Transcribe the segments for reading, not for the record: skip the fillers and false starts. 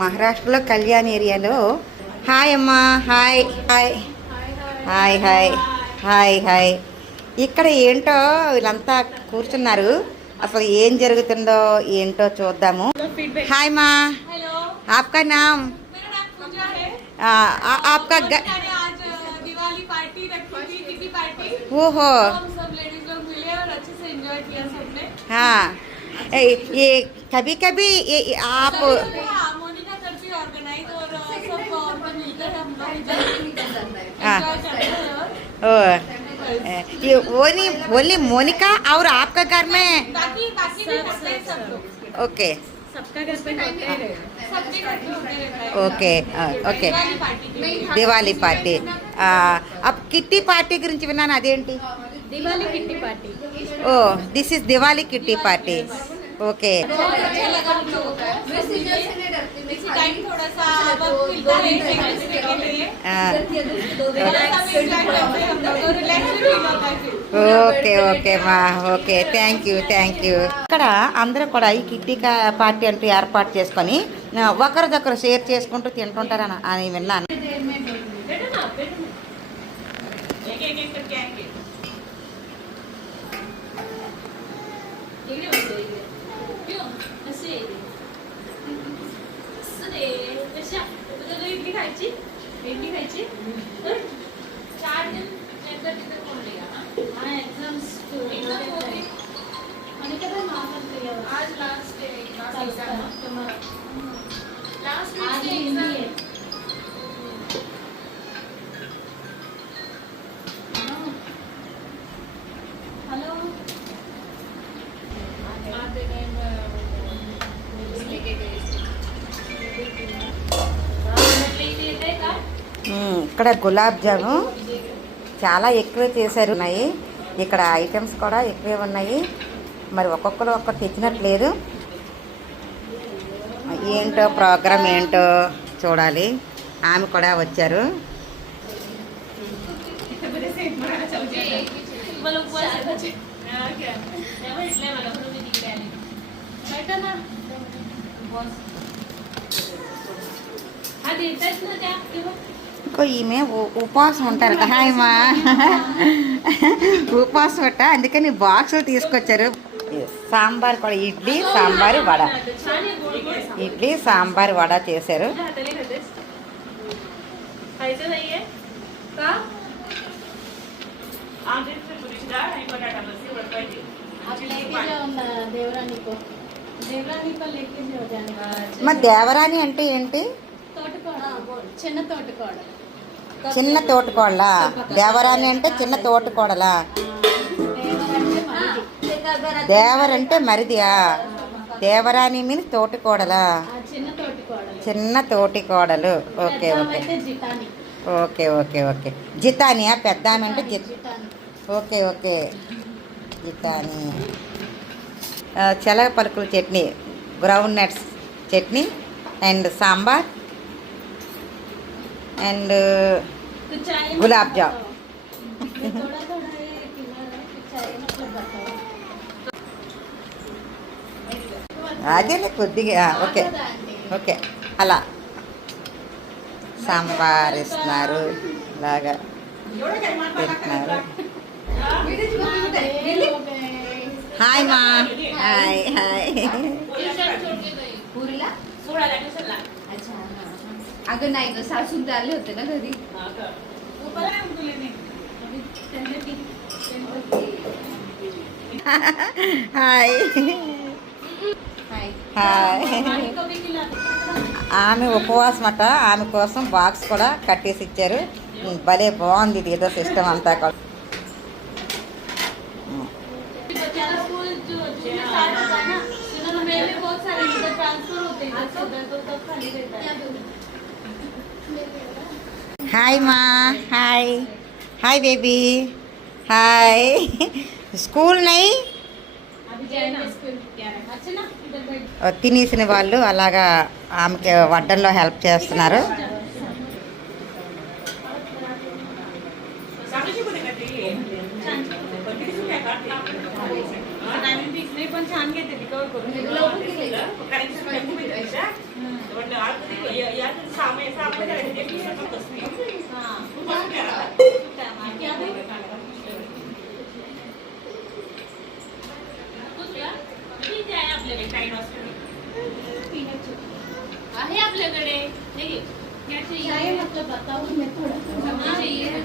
మహారాష్ట్రలో కళ్యాణ్ ఏరియాలో. హాయ్ అమ్మా. Hi hi hi hi hi hi. ఇక్కడ ఏంటో వీళ్ళంతా కూర్చున్నారు. అసలు ఏం జరుగుతుందో ఏంటో చూద్దాము. హాయ్ మా. आपका नाम? मेरा नाम पूजा है। आपका आज दिवाली पार्टी रखी थी, किटी पार्टी। ओहो। हम सब लेडीज लोग मिले और अच्छे से एंजॉय किया सबने। हाँ, ये कभी कभी आप मोनिका करती ऑर्गेनाइज और सब और मिलकर हम लोग एंजॉय करते हैं। ये ओनली मोनिका और आपका घर में? बाकी भी करते हैं सब लोग। ओके सबका घर पे होते हैं, सबके घर पे होते रहता है। Okay okay. దివాళీ పార్టీ. అప్ కిట్టి పార్టీ గురించి విన్నాను, అదేంటి? Diwali kitty party. Oh, this is Diwali kitty party. Okay. अच्छा लगा हम लोगों को। इसी टाइम थोड़ा सा वक्त मिलता है एक दूसरे के लिए। थोड़ा सा भी enjoy करते हैं हम लोग और relax भी feel होता है फिर। ఓకే ఓకే మా. Okay, thank you thank you. ఇక్కడ అందరూ కూడా ఈ కిట్టి పార్టీ అంటూ ఏర్పాటు చేసుకొని ఒకరిదొకరు షేర్ చేసుకుంటూ తింటుంటారని అని విన్నాను. इडली खायची 4 दिन एकदा तिथे कोणलेगा हां एग्जाम्स आणि काय आज लास्ट एग्जाम तुम्हाला लास्ट वीक एग्जाम है. हेलो आते टाइम लेके गए ఇక్కడ గులాబ్ జాము చాలా ఎక్కువే చేశారు. ఉన్నాయి ఇక్కడ ఐటమ్స్ కూడా ఎక్కువే ఉన్నాయి. మరి ఒక్కొక్కరు ఒక్కరు తెచ్చినట్లేదు. ఏంటో ప్రోగ్రామ్ ఏంటో చూడాలి. ఆమె కూడా వచ్చారు. ఇంకో ఈమె ఉపవాసం ఉంటారు. హాయ్ మా. ఉపవాసం అట్ట, అందుకని బాక్సులు తీసుకొచ్చారు. సాంబార్ కూడా, ఇడ్లీ సాంబార్ వడ, ఇడ్లీ సాంబార్ వడ చేశారు. మా దేవరాని అంటే ఏంటి? చిన్న తోటకోళ్ళ. దేవరాని అంటే చిన్న తోటకోడలా? దేవరంటే మరిదియా? దేవరాని మీన్స్ తోటికోడలా? చిన్న తోటికోడలు. Okay okay okay okay okay. జితానియా పెద్ద ఆమె అంటే ఓకే ఓకే జితాని. చెలగ పలుకుల chutney, ground nuts chutney and sambar and gulab jam. అదే కొద్దిగా. Okay okay. అలా సాంబార్ ఇస్తున్నారు, ఇలాగా తింటున్నారు. హాయ్ మా. Hi hi. अगं नाही ग, सासून आले होते ना घरी. Hi hi. ఆమె ఉపవాసం అట. ఆమె కోసం బాక్స్ కూడా కట్టేసి ఇచ్చారు. భలే బాగుంది ఇది, ఏదో సిస్టమ్ అంతా కూడా. हाय माँ. हाय हाय बेबी. हाय. స్కూల్ नहीं తినేసిన వాళ్ళు అలాగా ఆమెకి వడ్డంలో హెల్ప్ చేస్తున్నారు. आहे आपल्याकडे हे घे. क्या चाहिए? मतलब बताओ मैं थोड़ा चाहिए.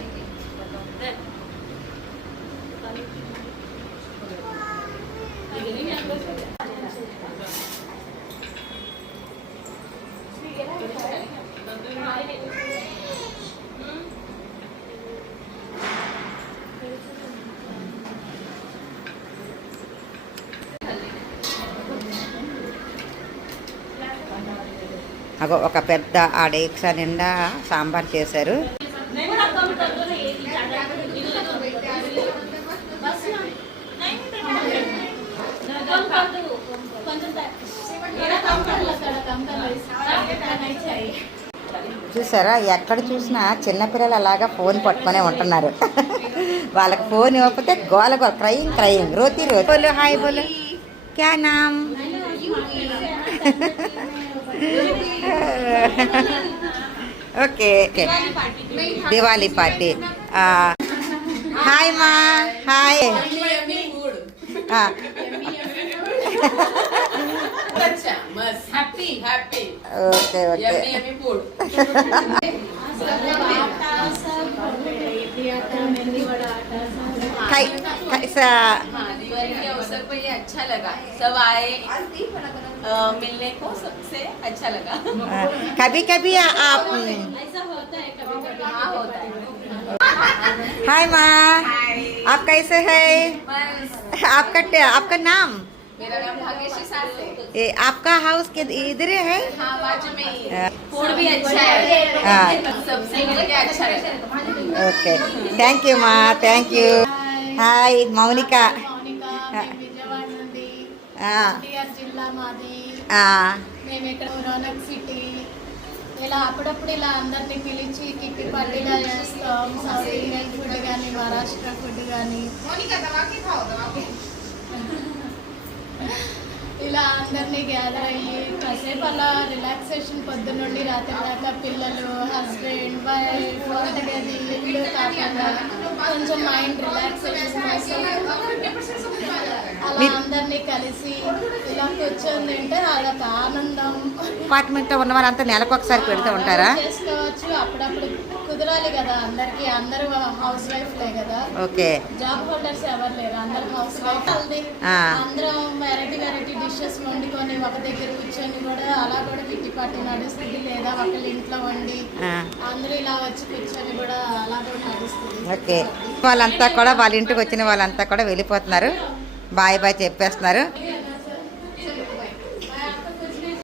అగో ఒక పెద్ద ఆ డేక్షా నిండా సాంబార్ చేశారు. చూసారా, ఎక్కడ చూసినా చిన్నపిల్లలు అలాగా ఫోన్ పట్టుకునే ఉంటున్నారు. వాళ్ళకి ఫోన్ ఇవ్వకపోతే గోల గోల, క్రయింగ్ క్రయింగ్, రోతి రోతి. బోలో హాయ్ బోలో, క్యా నామ్? Okay okay, Diwali party. Hi మా, హాయ్. Okay okay. दिवाली के अवसर पर ये अच्छा लगा, सब आए मिलने को, सबसे अच्छा लगा. कभी कभी आप ऐसा होता है कभी-कभी. हाँ होता है. हाय माँ, आप कैसे हैं? बस आपका नाम? मेरा नाम भाग्यश्री सास है. आपका हाउस के इधर है? हाँ बाजू में ही है. फूड भी अच्छा है. हाँ. सबसे मिलके अच्छा लगा. ఓకే, థ్యాంక్ యూ మా, thank you. Hi Mounika. Vijayawada నుండి ఆ, ఎన్టీఆర్ జిల్లా మాది. ఆ, మేము ఇక్కడ రోనక్ సిటీ. ఇలా అప్పుడప్పుడు ఇలా అందరినీ పిలిచి కిట్టి పార్టీలా చేస్తాం. సౌత్ ఇండియన్ ఫుడ్ కానీ, మహారాష్ట్ర ఫుడ్ కానీ, ఇలా అందరినీ గ్యాదర్ అయ్యి కాసేపు అలా రిలాక్సేషన్, పొద్దున్న నుండి రాత్రి దాకా పిల్లలు, హస్బెండ్, వైఫ్, వంటగది, ఇల్లు కాకుండా కొంచెం మైండ్ రిలాక్సేషన్ కోసం అలా అందరినీ కలిసి ఇలా కూర్చొని తింటే అదొక ఆనందం. అపార్ట్మెంట్లో ఉన్న వాళ్ళంతా నెలకు ఒకసారి పెడుతూ ఉంటారా? చేసుకోవచ్చు. అప్పుడప్పుడు కుదరాలి కదా అందరికి. అందరూ హౌస్ వైఫ్లే కదా, ఓకే. జాబ్ హోల్డర్స్ ఎవరు లేరు, అందరూ హౌస్ వైఫ్. ఆ. అందరం వెరైటీ డిషెస్ వండుకొని ఒక దగ్గర కూర్చొని కూడా అలా కూడా కిట్టి పార్టీ నడుస్తుంది. లేదా ఒకళ్ళ ఇంట్లో వండి ఆ, అందరూ ఇలా వచ్చి కూర్చొని కూడా అలా కూడా నడుస్తుంది. ఓకే. వాళ్ళంతా కూడా వాళ్ళ ఇంటికి వచ్చిన వాళ్ళంతా కూడా వెళ్ళిపోతున్నారు, బాయ్ బాయ్ చెప్పేస్తున్నారు.